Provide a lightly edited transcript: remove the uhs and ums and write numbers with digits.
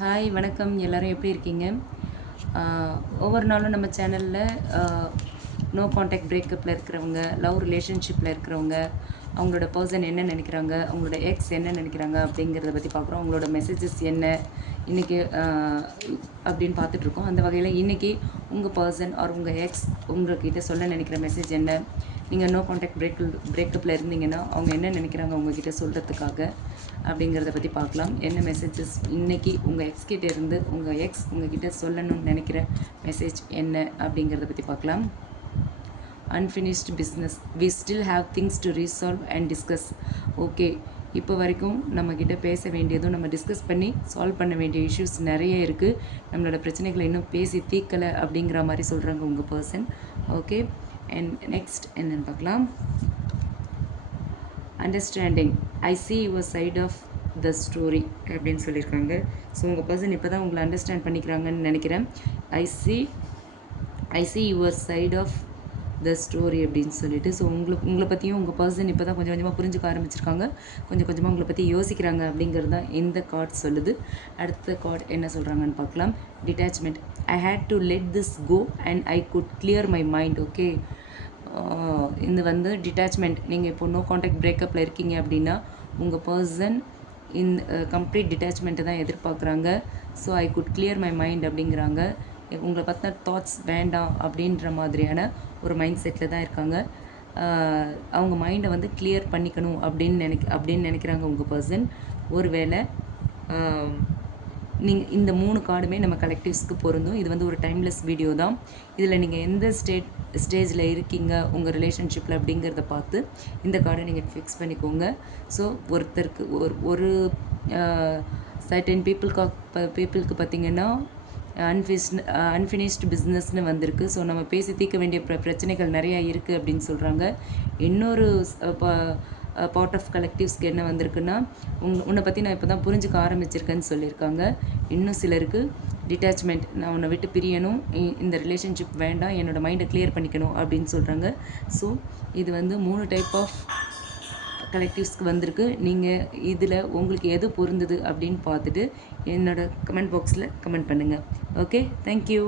Hi வணக்கம் எல்லோரும் எப்படி இருக்கீங்க? ஒவ்வொரு நாளும் நம்ம சேனலில் நோ காண்டாக்ட் பிரேக்கப்பில் இருக்கிறவங்க, லவ் ரிலேஷன்ஷிப்பில் இருக்கிறவங்க, அவங்களோட பர்சன் என்ன நினைக்கிறாங்க, அவங்களோட எக்ஸ் என்ன நினைக்கிறாங்க அப்படிங்கிறத பற்றி பார்க்குறோம். அவங்களோட மெசேஜஸ் என்ன இன்றைக்கி அப்படின்னு பார்த்துட்ருக்கோம். அந்த வகையில் இன்றைக்கி உங்கள் பர்சன் ஆர் உங்கள் எக்ஸ் உங்கள்கிட்ட சொல்ல நினைக்கிற மெசேஜ் என்ன, நீங்கள் நோ காண்டாக்ட் பிரேக்கப்பில் இருந்தீங்கன்னா அவங்க என்ன நினைக்கிறாங்க உங்ககிட்ட சொல்கிறதுக்காக அப்படிங்கிறத பற்றி பார்க்கலாம். என்ன மெசேஜஸ் இன்றைக்கி உங்கள் எக்ஸ் கிட்டே இருந்து உங்கள் எக்ஸ் உங்ககிட்ட சொல்லணும்னு நினைக்கிற மெசேஜ் என்ன அப்படிங்கிறத பற்றி பார்க்கலாம். Unfinished business, we still have things to resolve and discuss. Okay, இப்போ வரைக்கும் நம்மக்கிட்ட பேச வேண்டியதும் நம்ம டிஸ்கஸ் பண்ணி சால்வ் பண்ண வேண்டிய இஷ்யூஸ் நிறைய இருக்குது. நம்மளோட பிரச்சனைகளை இன்னும் பேசி தீர்க்கலை அப்படிங்கிற மாதிரி சொல்கிறாங்க உங்கள் பர்சன். ஓகே, அண்ட் நெக்ஸ்ட் என்னென்னு பார்க்கலாம். Understanding, I see your side of the story அப்படின்னு சொல்லியிருக்காங்க. ஸோ உங்கள் பர்சன் இப்போ தான் உங்களை அண்டர்ஸ்டாண்ட் பண்ணிக்கிறாங்கன்னு நினைக்கிறேன். I see your side of the story அப்படின்னு சொல்லிட்டு. ஸோ உங்களை பற்றியும் உங்கள் பர்சன் இப்போ தான் கொஞ்சம் கொஞ்சமாக புரிஞ்சுக்க ஆரம்பிச்சிருக்காங்க, கொஞ்சம் கொஞ்சமாக உங்களை பற்றி யோசிக்கிறாங்க அப்படிங்கிறது தான் இந்த கார்ட் சொல்லுது. அடுத்த கார்ட் என்ன சொல்கிறாங்கன்னு பார்க்கலாம். Detachment, I had to let this go and I could clear my mind. Okay, இது வந்து டிட்டாச்மெண்ட். நீங்கள் இப்போ நோ காண்டாக்ட் பிரேக்கப்பில் இருக்கீங்க அப்படின்னா உங்கள் பர்சன் இந்த கம்ப்ளீட் டிட்டாச்மெண்ட்டை தான் எதிர்பார்க்குறாங்க. So I could clear my mind அப்படிங்கிறாங்க. உங்களை பற்றின தாட்ஸ் வேண்டாம் அப்படின்ற மாதிரியான ஒரு மைண்ட் செட்டில் தான் இருக்காங்க. அவங்க மைண்டை வந்து கிளியர் பண்ணிக்கணும் அப்படின்னு நினைக்கிறாங்க உங்கள் பர்சன். ஒருவேளை நீங்கள் இந்த 3 கார்டுமே நம்ம கலெக்டிவ்ஸ்க்கு பொருந்தும். இது வந்து ஒரு டைம்லெஸ் வீடியோ தான். இதில் நீங்கள் எந்த ஸ்டேஜில் இருக்கீங்க உங்கள் ரிலேஷன்ஷிப்பில் அப்படிங்கிறத பார்த்து இந்த கார்டை நீங்கள் ஃபிக்ஸ் பண்ணிக்கோங்க. ஸோ ஒருத்தருக்கு ஒரு சர்டன் பீப்புளுக்கு பார்த்திங்கன்னா அன்ஃபினிஷ்டு பிஸ்னஸ்னு வந்திருக்கு. ஸோ நம்ம பேசி தீர்க்க வேண்டிய பிரச்சனைகள் நிறையா இருக்குது அப்படின்னு சொல்கிறாங்க. இன்னொரு பார்ட் ஆஃப் கலெக்டிவ்ஸ்க்கு என்ன வந்திருக்குன்னா உன்னை பற்றி நான் இப்போ தான் புரிஞ்சுக்க ஆரம்பிச்சிருக்கேன்னு சொல்லியிருக்காங்க. இன்னும் சிலருக்கு டிட்டாச்மெண்ட், நான் உன்னை விட்டு பிரியணும், இந்த ரிலேஷன்ஷிப் வேண்டாம், என்னோடய மைண்டை கிளியர் பண்ணிக்கணும் அப்படின்னு சொல்கிறாங்க. ஸோ இது வந்து 3 டைப் ஆஃப் கலெக்டிவ்ஸ்க்கு வந்திருக்கு. நீங்கள் இதில் உங்களுக்கு எது பொருந்தது அப்படின்னு பார்த்துட்டு என்னோடய கமெண்ட் பாக்ஸில் கமெண்ட் பண்ணுங்கள். Okay, thank you.